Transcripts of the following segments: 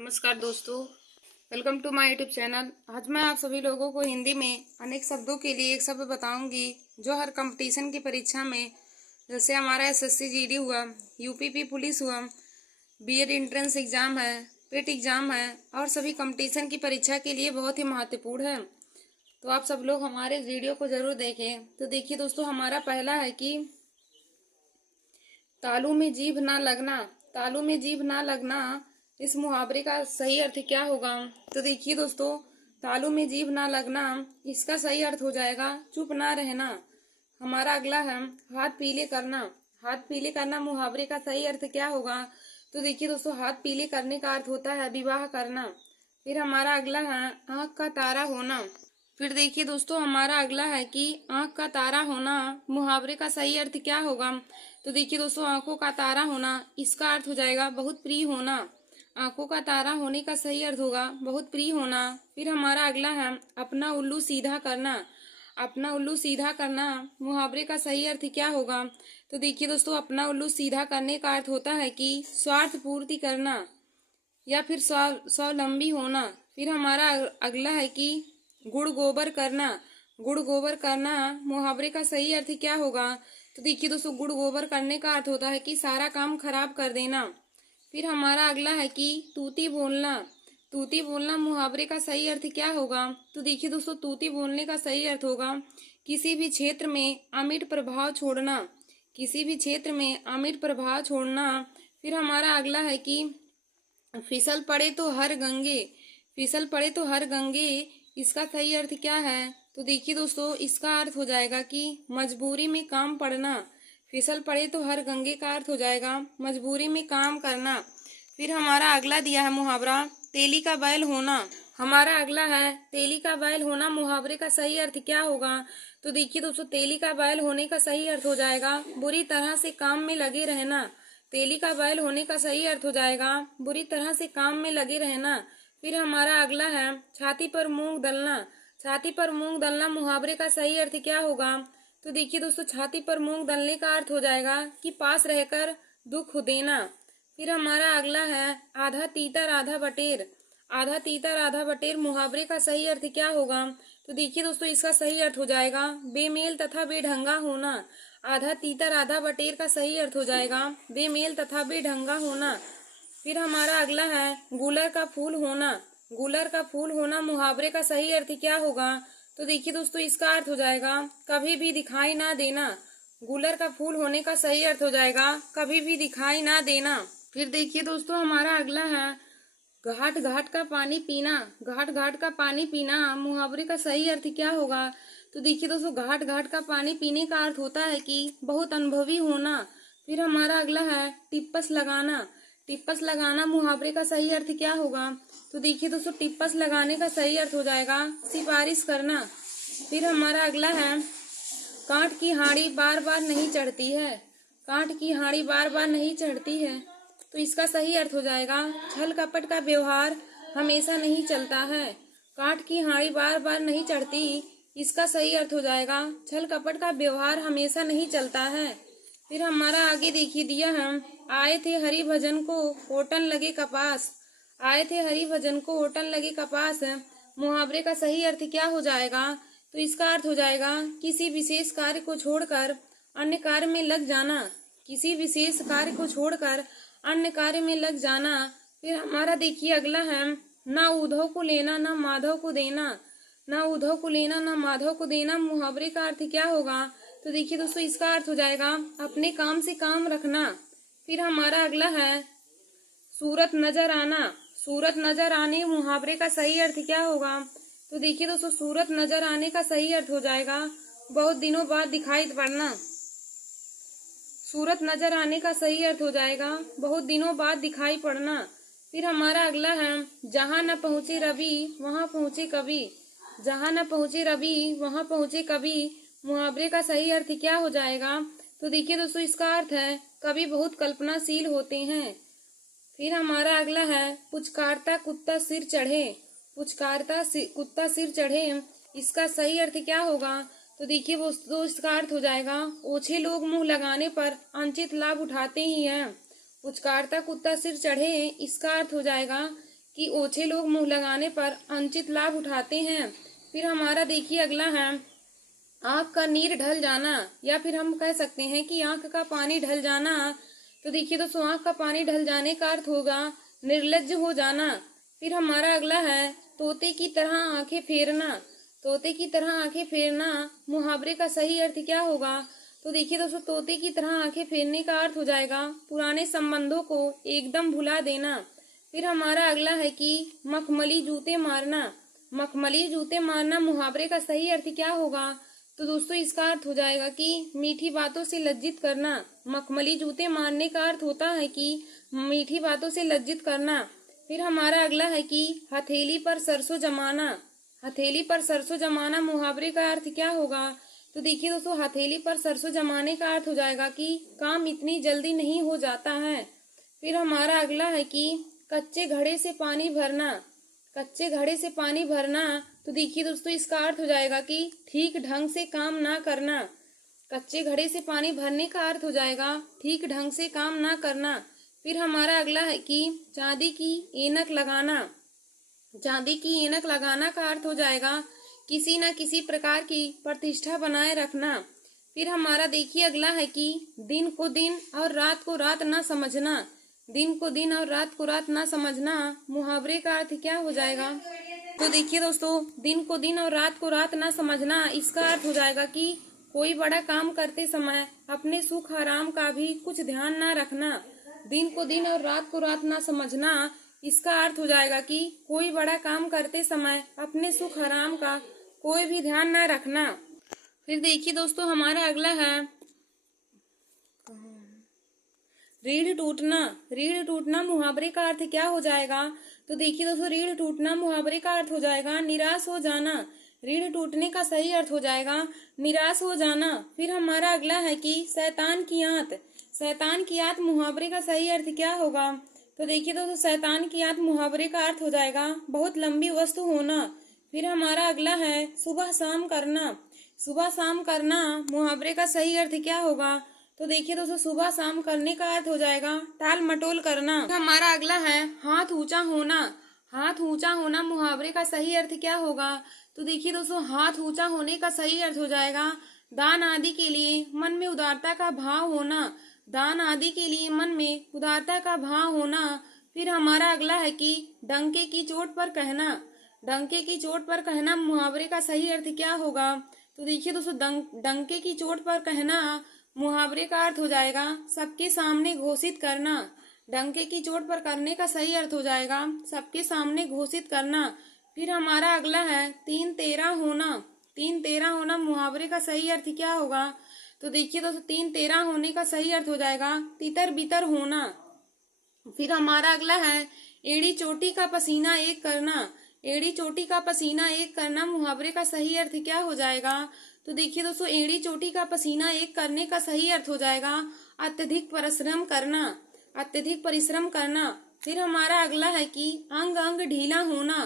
नमस्कार दोस्तों, welcome to my YouTube channel. आज मैं आप सभी लोगों को हिंदी में अनेक शब्दों के लिए एक शब्द बताऊंगी जो हर कंपटीशन की परीक्षा में, जैसे हमारा एसएससी जीडी हुआ, यूपीपी पुलिस हुआ, बीएड एंट्रेंस एग्जाम है, पेट एग्जाम है और सभी कंपटीशन की परीक्षा के लिए बहुत ही महत्वपूर्ण है। तो आप सब लोग हमारे वीडियो को जरूर देखें। तो देखिए दोस्तों, हमारा पहला है कि तालू में जीभ ना लगना। तालू में जीभ ना लगना, इस मुहावरे का सही अर्थ क्या होगा? तो देखिए दोस्तों, तालू में जीभ ना लगना, इसका सही अर्थ हो जाएगा चुप ना रहना। हमारा अगला है हाथ पीले करना। हाथ पीले करना मुहावरे का सही अर्थ क्या होगा? तो देखिए दोस्तों, हाथ पीले करने का अर्थ होता है विवाह करना। फिर हमारा अगला है आंख का तारा होना। फिर देखिए दोस्तों, हमारा अगला है कि आंख का तारा होना, मुहावरे का सही अर्थ क्या होगा? तो देखिए दोस्तों, आंखों का तारा होना, इसका अर्थ हो जाएगा बहुत प्रिय होना। आंखों का तारा होने का सही अर्थ होगा बहुत प्रिय होना। फिर हमारा अगला है अपना उल्लू सीधा करना। अपना उल्लू सीधा करना, मुहावरे का सही अर्थ क्या होगा? तो देखिए दोस्तों, अपना उल्लू सीधा करने का अर्थ होता है कि स्वार्थ पूर्ति करना या फिर स्वावलंबी होना। फिर हमारा अगला है कि गुड़ गोबर करना। गुड़ गोबर करना, मुहावरे का सही अर्थ क्या होगा? तो देखिए दोस्तों, गुड़ गोबर करने का अर्थ होता है कि सारा काम खराब कर देना। फिर हमारा अगला है कि तूती बोलना। तूती बोलना, मुहावरे का सही अर्थ क्या होगा? तो देखिए दोस्तों, तूती बोलने का सही अर्थ होगा किसी भी क्षेत्र में अमिट प्रभाव छोड़ना। किसी भी क्षेत्र में अमिट प्रभाव छोड़ना। फिर हमारा अगला है कि फिसल पड़े तो हर गंगे। फिसल पड़े तो हर गंगे, इसका सही अर्थ क्या है? तो देखिए दोस्तों, इसका अर्थ हो जाएगा कि मजबूरी में काम पड़ना। फिसल पड़े तो हर गंगे का अर्थ हो जाएगा मजबूरी में काम करना। फिर हमारा अगला दिया है मुहावरा तेली का बैल होना। हमारा अगला है तेली का बैल होना, मुहावरे का सही अर्थ क्या होगा? तो देखिए दोस्तों, तेली का बैल होने का सही अर्थ हो जाएगा बुरी तरह से काम में लगे रहना। तेली का बैल होने का सही अर्थ हो जाएगा बुरी तरह से काम में लगे रहना। फिर हमारा अगला है छाती पर मूंग दलना। छाती पर मूंग दलना, मुहावरे का सही अर्थ क्या होगा? तो देखिए दोस्तों, छाती पर मूंग दलने का अर्थ हो जाएगा कि पास रहकर दुख देना। फिर हमारा अगला है आधा तीतर आधा बटेर। आधा तीतर आधा बटेर, मुहावरे का सही अर्थ क्या होगा? तो देखिए दोस्तों, इसका सही अर्थ हो जाएगा बेमेल तथा बेढंगा होना। आधा तीतर आधा बटेर का सही अर्थ हो जाएगा बेमेल तथा बेढंगा होना। फिर हमारा अगला है गुलर का फूल होना। गुलर का फूल होना, मुहावरे का सही अर्थ क्या होगा? तो देखिए दोस्तों, इसका अर्थ हो जाएगा कभी भी दिखाई ना देना। गुलर का फूल होने का सही अर्थ हो जाएगा कभी भी दिखाई ना देना। फिर देखिए दोस्तों, हमारा अगला है घाट घाट का पानी पीना। घाट घाट का पानी पीना, मुहावरे का सही अर्थ क्या होगा? तो देखिए दोस्तों, घाट घाट का पानी पीने का अर्थ होता है कि बहुत अनुभवी होना। फिर हमारा अगला है टिप्पस लगाना। टिप्पस लगाना, मुहावरे का सही अर्थ क्या होगा? तो देखिए दोस्तों, टिप्पस लगाने का सही अर्थ हो जाएगा सिफारिश करना। फिर हमारा अगला है कांट की हांडी बार बार नहीं चढ़ती है। कांट की हांडी बार बार नहीं चढ़ती है, तो इसका सही अर्थ हो जाएगा छल कपट का व्यवहार हमेशा नहीं चलता है। कांट की हांडी बार बार नहीं चढ़ती, इसका सही अर्थ हो जाएगा छल कपट का व्यवहार हमेशा नहीं चलता है। फिर हमारा आगे देखिए दिया हम आए थे हरि भजन को होटन लगे कपास। आए थे हरि भजन को होटन लगे कपास, मुहावरे का सही अर्थ क्या हो जाएगा? तो इसका अर्थ हो जाएगा किसी विशेष कार्य को छोड़कर अन्य कार्य में लग जाना। किसी विशेष कार्य को छोड़कर अन्य कार्य में लग जाना। फिर हमारा देखिए अगला है ना उद्धव को लेना ना माधव को देना। ना उद्धव को लेना ना माधव को देना, मुहावरे का अर्थ क्या होगा? तो देखिए दोस्तों, इसका अर्थ हो जाएगा अपने काम से काम रखना। फिर हमारा अगला है सूरत नजर आना। सूरत नजर आने, मुहावरे का सही अर्थ क्या होगा? तो देखिए दोस्तों, सूरत नजर आने का सही अर्थ हो जाएगा बहुत दिनों बाद दिखाई पड़ना। सूरत नजर आने का सही अर्थ हो जाएगा बहुत दिनों बाद दिखाई पड़ना। फिर हमारा अगला है जहां न पहुंचे रवि वहां पहुंचे कवि। जहां न पहुंचे रवि वहां पहुंचे कवि, मुहावरे का सही अर्थ क्या हो जाएगा? तो देखिए दोस्तों, इसका अर्थ है कवि बहुत कल्पनाशील होते हैं। फिर हमारा अगला है पुचकारता कुत्ता सिर चढ़े। पुचकारता कुत्ता सिर चढ़े, इसका सही अर्थ क्या होगा? तो देखिए वो तो इसका अर्थ हो जाएगा ओछे लोग मुंह लगाने पर अंचित लाभ उठाते ही हैं। पुचकारता कुत्ता सिर चढ़े, इसका अर्थ हो जाएगा कि ओछे लोग मुंह लगाने पर अनुचित लाभ उठाते हैं। फिर हमारा देखिए अगला है आंख का नीर ढल जाना, या फिर हम कह सकते हैं कि आंख का पानी ढल जाना। तो देखिए दोस्तों आंख का पानी ढल जाने का अर्थ होगा निर्लज्ज हो जाना। फिर हमारा अगला है तोते की तरह आंखें फेरना। तोते की तरह आंखें फेरना मुहावरे का सही अर्थ क्या होगा? तो देखिए दोस्तों तोते की तरह आंखें फेरने का अर्थ हो जाएगा पुराने संबंधों को एकदम भुला देना। फिर हमारा अगला है कि मखमली जूते मारना। मखमली जूते मारना मुहावरे का सही अर्थ क्या होगा? तो दोस्तों इसका अर्थ हो जाएगा कि मीठी बातों से लज्जित करना। मखमली जूते मारने का अर्थ होता है कि मीठी बातों से लज्जित करना। फिर हमारा अगला है कि हथेली पर सरसों जमाना। हथेली पर सरसों जमाना मुहावरे का अर्थ क्या होगा? तो देखिए दोस्तों हथेली पर सरसों जमाने का अर्थ हो जाएगा कि काम इतनी जल्दी नहीं हो जाता है। फिर हमारा अगला है कि कच्चे घड़े से पानी भरना। कच्चे घड़े से पानी भरना तो देखिए दोस्तों इसका अर्थ हो जाएगा कि ठीक ढंग से काम ना करना। कच्चे घड़े से पानी भरने का अर्थ हो जाएगा ठीक ढंग से काम ना करना। फिर हमारा अगला है कि चांदी की ऐनक लगाना। चांदी की ऐनक लगाना का अर्थ हो जाएगा किसी न किसी प्रकार की प्रतिष्ठा बनाए रखना। फिर हमारा देखिए अगला है कि दिन को दिन और रात को रात ना समझना। दिन को दिन और रात को रात ना समझना मुहावरे का अर्थ क्या हो जाएगा? तो देखिए दोस्तों दिन को दिन और रात को रात ना समझना इसका अर्थ हो जाएगा कि कोई बड़ा काम करते समय अपने सुख आराम का भी कुछ ध्यान ना रखना। दिन को दिन और रात को रात ना समझना इसका अर्थ हो जाएगा कि कोई बड़ा काम करते समय अपने सुख आराम का कोई भी ध्यान ना रखना। फिर देखिए दोस्तों हमारा अगला है रीढ़ टूटना। रीढ़ टूटना मुहावरे का अर्थ क्या हो जाएगा? तो देखिए दोस्तों रीढ़ टूटना मुहावरे का अर्थ हो जाएगा निराश हो जाना। रीढ़ टूटने का सही अर्थ हो जाएगा निराश हो जाना। फिर हमारा अगला है कि शैतान की आंत। शैतान की आंत मुहावरे का सही अर्थ क्या होगा? तो देखिए दोस्तों शैतान की आंत मुहावरे का अर्थ हो जाएगा बहुत लंबी वस्तु होना। फिर हमारा अगला है सुबह शाम करना। सुबह शाम करना मुहावरे का सही अर्थ क्या होगा? तो देखिए दोस्तों सुबह शाम करने का अर्थ हो जाएगा टाल मटोल करना। हमारा अगला है हाथ ऊंचा होना। हाथ ऊंचा होना मुहावरे का सही अर्थ क्या होगा? तो देखिए दोस्तों हाथ ऊंचा होने का सही अर्थ हो जाएगा दान आदि के लिए मन में उदारता का भाव होना। दान आदि के लिए मन में उदारता का भाव होना। फिर हमारा अगला है कि डंके की चोट पर कहना। डंके की चोट पर कहना मुहावरे का सही अर्थ क्या होगा? तो देखिए दोस्तों डंके की चोट पर कहना मुहावरे का अर्थ हो जाएगा सबके सामने घोषित करना। डंके की चोट पर करने का सही अर्थ हो जाएगा सबके सामने घोषित करना। फिर हमारा अगला है तीन तेरा होना। तीन तेरा होना मुहावरे का सही अर्थ क्या होगा? तो देखिए दोस्तों तीन तेरा होने का सही अर्थ हो जाएगा तितर बितर होना। फिर हमारा अगला है एड़ी चोटी का पसीना एक करना। एड़ी चोटी का पसीना एक करना मुहावरे का सही अर्थ क्या हो जाएगा? तो देखिए दोस्तों एड़ी चोटी का पसीना एक करने का सही अर्थ हो जाएगा अत्यधिक परिश्रम करना। अत्यधिक परिश्रम करना। फिर हमारा अगला है कि अंग अंग ढीला होना।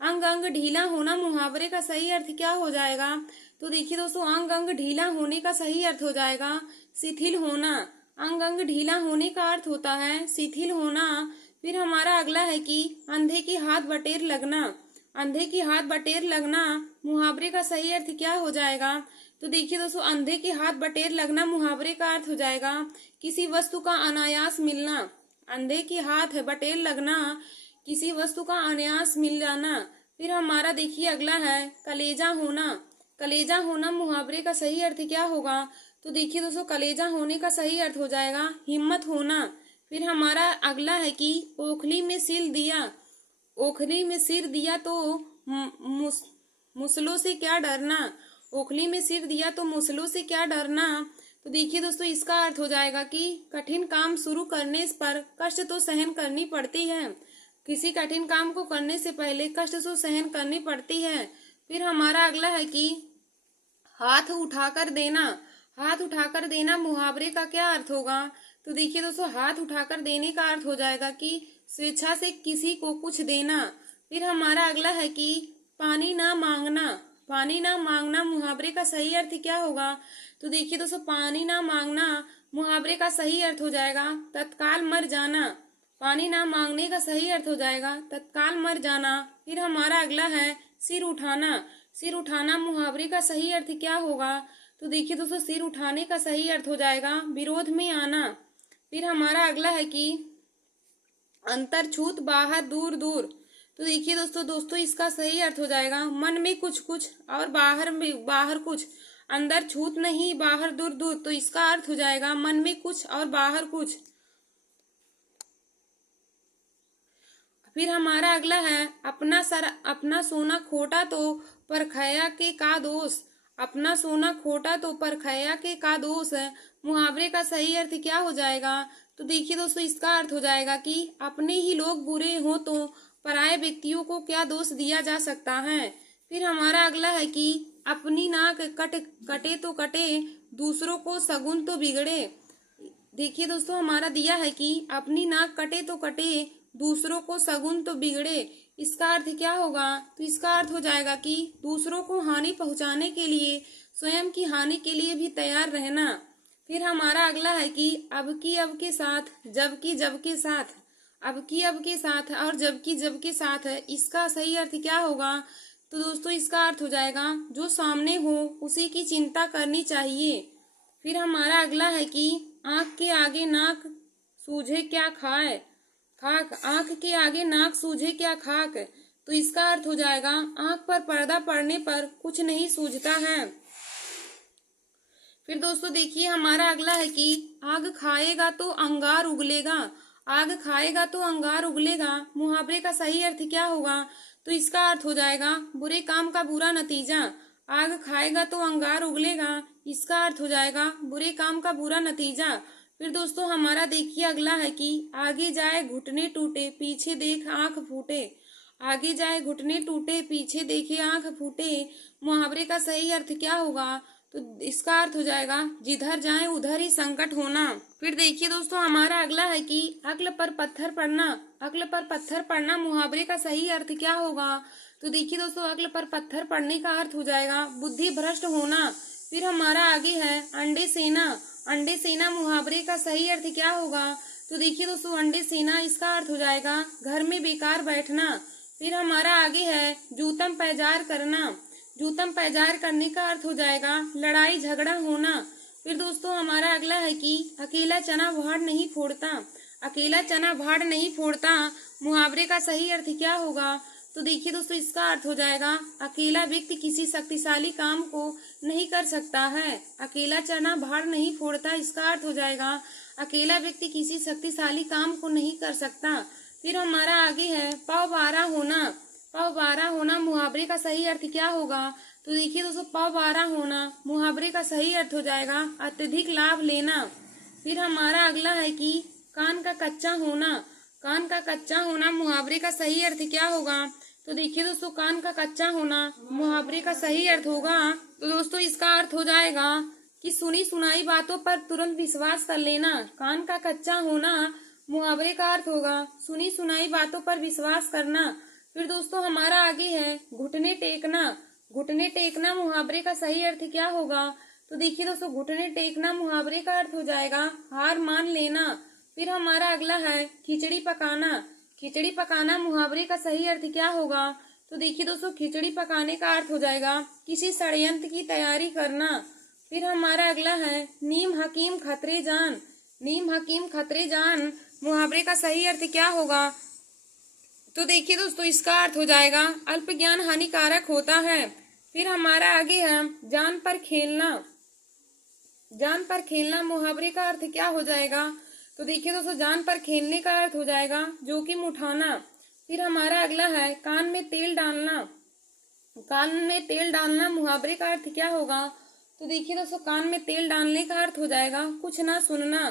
अंग अंग ढीला होना मुहावरे का सही अर्थ क्या हो जाएगा? तो देखिए दोस्तों अंग अंग ढीला होने का सही अर्थ हो जाएगा शिथिल होना। अंग अंग ढीला होने का अर्थ होता है शिथिल होना। फिर हमारा अगला है कि अंधे की हाथ बटेर लगना। अंधे की हाथ बटेर लगना मुहावरे का सही अर्थ क्या हो जाएगा? तो देखिए दोस्तों अंधे के हाथ बटेर लगना मुहावरे का अर्थ हो जाएगा किसी वस्तु का अनायास मिलना। अंधे के हाथ बटेर लगना किसी वस्तु का अनायास मिल जाना। फिर हमारा देखिए अगला है कलेजा होना। कलेजा होना मुहावरे का सही अर्थ क्या होगा? तो देखिए दोस्तों कलेजा होने का सही अर्थ हो जाएगा हिम्मत होना। फिर हमारा अगला है कि ओखली में सिर दिया। ओखली में सिर दिया तो मुसलों से क्या डरना। ओखली में सिर दिया तो मुसलों से क्या डरना। तो देखिए दोस्तों इसका अर्थ हो जाएगा कि कठिन काम शुरू करने पर कष्ट तो सहन करनी पड़ती है। किसी कठिन काम को करने से पहले कष्ट तो सहन करनी पड़ती है। फिर हमारा अगला है कि हाथ उठाकर देना। हाथ उठाकर देना मुहावरे का क्या अर्थ होगा? तो देखिए दोस्तों हाथ उठाकर देने का अर्थ हो जाएगा कि स्वेच्छा से किसी को कुछ देना। फिर हमारा अगला है कि पानी ना मांगना। पानी ना मांगना मुहावरे का सही अर्थ क्या होगा? तो देखिए दोस्तों पानी ना मांगना मुहावरे का सही अर्थ हो जाएगा तत्काल मर जाना। पानी ना मांगने का सही अर्थ हो जाएगा तत्काल मर जाना। फिर हमारा अगला है सिर उठाना। सिर उठाना मुहावरे का सही अर्थ क्या होगा? तो देखिए दोस्तों, सिर उठाने का सही अर्थ हो जाएगा विरोध में आना। फिर हमारा अगला है कि अंतर छूत बाहर दूर दूर। तो देखिए दोस्तों इसका सही अर्थ हो जाएगा मन में कुछ कुछ और बाहर में बाहर कुछ। अंदर छूत नहीं बाहर दूर दूर, तो इसका अर्थ हो जाएगा मन में कुछ और बाहर कुछ। फिर हमारा अगला है अपना सोना खोटा तो परखया के का दोष। अपना सोना खोटा तो परखया के का दोष है, मुहावरे का सही अर्थ क्या हो जाएगा? तो देखिए दोस्तों, इसका अर्थ हो जाएगा कि अपने ही लोग बुरे हो तो पराये व्यक्तियों को क्या दोष दिया जा सकता है। फिर हमारा अगला है कि अपनी नाक कटे तो कटे दूसरों को सगुन तो बिगड़े। देखिए दोस्तों, हमारा दिया है कि अपनी नाक कटे तो कटे दूसरों को सगुन तो बिगड़े। इसका अर्थ क्या होगा? तो इसका अर्थ हो जाएगा कि दूसरों को हानि पहुंचाने के लिए स्वयं की हानि के लिए भी तैयार रहना। फिर हमारा अगला है कि अब के साथ जब के साथ। अब के साथ और जब के साथ है, इसका सही अर्थ क्या होगा? तो दोस्तों इसका अर्थ हो जाएगा जो सामने हो उसी की चिंता करनी चाहिए। फिर हमारा अगला है कि आंख के आगे नाक सूझे क्या खाए खाक। आंख के आगे नाक सूझे क्या खाक, तो इसका अर्थ हो जाएगा आंख पर पर्दा पड़ने पर कुछ नहीं सूझता है। फिर दोस्तों देखिए, हमारा अगला है कि आग खाएगा तो अंगार उगलेगा। आग खाएगा तो अंगार उगलेगा, मुहावरे का सही अर्थ क्या होगा? तो इसका अर्थ हो जाएगा बुरे काम का बुरा नतीजा। आग खाएगा तो अंगार उगलेगा, इसका अर्थ हो जाएगा बुरे काम का बुरा नतीजा। फिर दोस्तों हमारा देखिए अगला है कि आगे जाए घुटने टूटे पीछे देख आंख फूटे। आगे जाए घुटने टूटे पीछे देखे आंख फूटे, मुहावरे का सही अर्थ क्या होगा? तो इसका अर्थ हो जाएगा जिधर जाए उधर ही संकट होना। फिर देखिए दोस्तों, हमारा अगला है कि अक्ल पर पत्थर पड़ना। अक्ल पर पत्थर पड़ना, मुहावरे का सही अर्थ क्या होगा? तो देखिए दोस्तों, अक्ल पर पत्थर पड़ने का अर्थ हो जाएगा बुद्धि भ्रष्ट होना। फिर हमारा आगे है अंडे सेना। अंडे सेना, मुहावरे का सही अर्थ क्या होगा? तो देखिए दोस्तों, अंडे सेना इसका अर्थ हो जाएगा घर में बेकार बैठना। फिर हमारा आगे है जूतम पैजार करना। जूतम पैजार करने का अर्थ हो जाएगा लड़ाई झगड़ा होना। फिर दोस्तों हमारा अगला है कि अकेला चना भाड़ नहीं फोड़ता। अकेला चना भाड़ नहीं फोड़ता, मुहावरे का सही अर्थ क्या होगा? तो देखिए दोस्तों, इसका अर्थ हो जाएगा अकेला व्यक्ति किसी शक्तिशाली काम को नहीं कर सकता है। अकेला चना भाड़ नहीं फोड़ता, इसका अर्थ हो जाएगा अकेला व्यक्ति किसी शक्तिशाली काम को नहीं कर सकता। फिर हमारा आगे है पाव बारह होना। पाव बारह होना, मुहावरे का सही अर्थ क्या होगा? तो देखिए दोस्तों, पाव बारह होना, मुहावरे का सही अर्थ हो जाएगा अत्यधिक लाभ लेना। फिर हमारा अगला है कि कान का कच्चा होना। कान का कच्चा होना, मुहावरे का सही अर्थ क्या होगा? तो देखिए दोस्तों, कान का कच्चा होना, मुहावरे का सही अर्थ होगा। तो दोस्तों इसका अर्थ हो जाएगा कि सुनी सुनाई बातों पर तुरंत विश्वास कर लेना। कान का कच्चा होना, मुहावरे का अर्थ होगा सुनी सुनाई बातों पर विश्वास करना। फिर दोस्तों हमारा आगे है घुटने टेकना। घुटने टेकना, मुहावरे का सही अर्थ क्या होगा? तो देखिए दोस्तों, घुटने टेकना, मुहावरे का अर्थ हो जाएगा हार मान लेना। फिर हमारा अगला है खिचड़ी पकाना। खिचड़ी पकाना, मुहावरे का सही अर्थ क्या होगा? तो देखिए दोस्तों, खिचड़ी पकाने का अर्थ हो जाएगा किसी षड्यंत्र की तैयारी करना। फिर हमारा अगला है नीम हकीम खतरे जान। नीम हकीम खतरे जान, मुहावरे का सही अर्थ क्या होगा? तो देखिए दोस्तों, इसका अर्थ हो जाएगा अल्प ज्ञान हानिकारक होता है। फिर हमारा आगे है जान पर खेलना। जान पर खेलना, मुहावरे का अर्थ क्या हो जाएगा? तो देखिए दोस्तों, जान पर खेलने का अर्थ हो जाएगा जोखिम उठाना। फिर हमारा अगला है कान में तेल डालना। कान में तेल डालना, मुहावरे का अर्थ क्या होगा? तो देखिए दोस्तों, कान में तेल डालने का अर्थ हो जाएगा कुछ ना सुनना।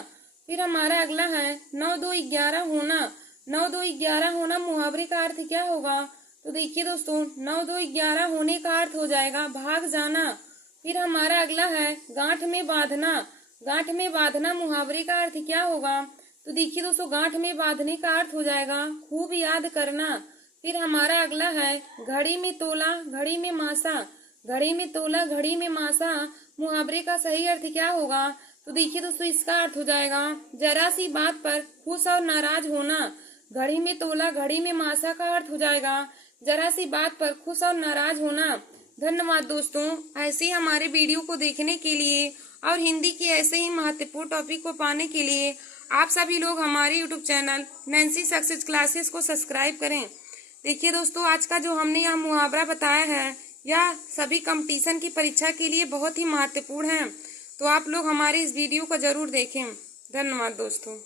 फिर हमारा अगला है 9-2-11 होना। 9-2-11 होना, मुहावरे का अर्थ क्या होगा? तो देखिए दोस्तों, 9-2-11 होने का अर्थ हो जाएगा भाग जाना। फिर हमारा अगला है गांठ में बांधना। गांठ में बांधना, मुहावरे का अर्थ क्या होगा? तो देखिए दोस्तों, गांठ में बांधने का अर्थ हो जाएगा खूब याद करना। फिर हमारा अगला है घड़ी में तोला घड़ी में मासा। घड़ी में तोला घड़ी में मासा, मुहावरे का सही अर्थ क्या होगा? तो देखिए दोस्तों, इसका अर्थ हो जाएगा जरा सी बात पर खुश और नाराज होना। घड़ी में तोला घड़ी में मासा का अर्थ हो जाएगा जरा सी बात पर खुश और नाराज होना। धन्यवाद दोस्तों, ऐसे ही हमारे वीडियो को देखने के लिए और हिंदी के ऐसे ही महत्वपूर्ण टॉपिक को पाने के लिए आप सभी लोग हमारे YouTube channel Nancy success classes को सब्सक्राइब करें। देखिए दोस्तों, आज का जो हमने यह मुहावरा बताया है यह सभी कंपटीशन की परीक्षा के लिए बहुत ही महत्वपूर्ण है, तो आप लोग हमारे इस वीडियो को जरूर देखें। धन्यवाद दोस्तों।